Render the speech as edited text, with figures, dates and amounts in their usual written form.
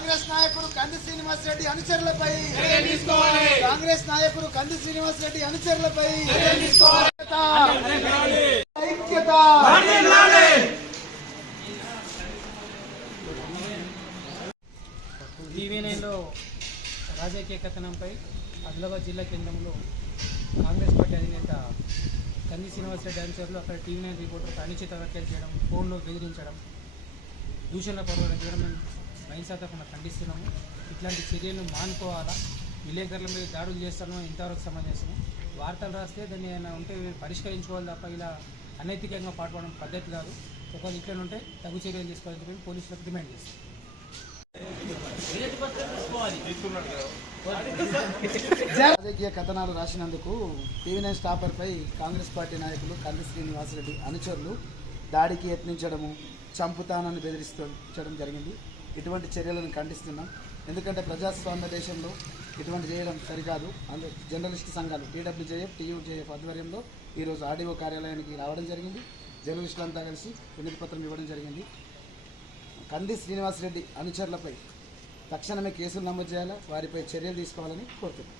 కాంగ్రెస్ నాయకుడు కంది శ్రీనివాస్ రెడ్డి అనుచరులపై కాంగ్రెస్ నాయకుడు కంది శ్రీనివాస్ రెడ్డి అనుచరులపై ఐక్యత. టీవీ9లో రాజకీయ కథనంపై ఆదిలాబాద్ జిల్లా కేంద్రంలో కాంగ్రెస్ పార్టీ అధినేత కంది శ్రీనివాస్ రెడ్డి అనుచరులు అక్కడ టీవీ9 రిపోర్టర్కు అనుచిత వ్యాఖ్యలు చేయడం, ఫోన్లో బెదిరించడం, దూషణ పర్వాలు చేయడం మేము బహింసాత్మకంగా ఖండిస్తున్నాము. ఇట్లాంటి చర్యలు మానుకోవాలా. విలేకరుల మీద దాడులు చేస్తామో ఇంతవరకు సమంజసము. వార్తలు రాస్తే దాన్ని ఏమైనా ఉంటే పరిష్కరించుకోవాలి తప్ప ఇలా అనైతికంగా పాల్పడడం పద్ధతి కాదు. ఒకవేళ ఇట్లా ఉంటే తగు చర్యలు తీసుకోవాలని చెప్పి పోలీసులకు డిమాండ్ చేస్తాం. రాజకీయ కథనాలు రాసినందుకు టీవీ9 స్టాపర్పై కాంగ్రెస్ పార్టీ నాయకులు కంది శ్రీనివాస్ రెడ్డి అనుచరులు దాడికి యత్నించడము, చంపుతానని బెదిరించడం జరిగింది. ఇటువంటి చర్యలను ఖండిస్తున్నాం. ఎందుకంటే ప్రజాస్వామ్య దేశంలో ఇటువంటి చేయడం సరికాదు. అందులో జర్నలిస్ట్ సంఘాలు TWJF, TUJF ఆధ్వర్యంలో ఈరోజు ఆర్డీఓ కార్యాలయానికి రావడం జరిగింది. జర్నలిస్టులంతా కలిసి వినతి పత్రం ఇవ్వడం జరిగింది. కంది శ్రీనివాస్ రెడ్డి అనుచరులపై తక్షణమే కేసులు నమోదు చేయాలా, వారిపై చర్యలు తీసుకోవాలని కోరుతున్నాం.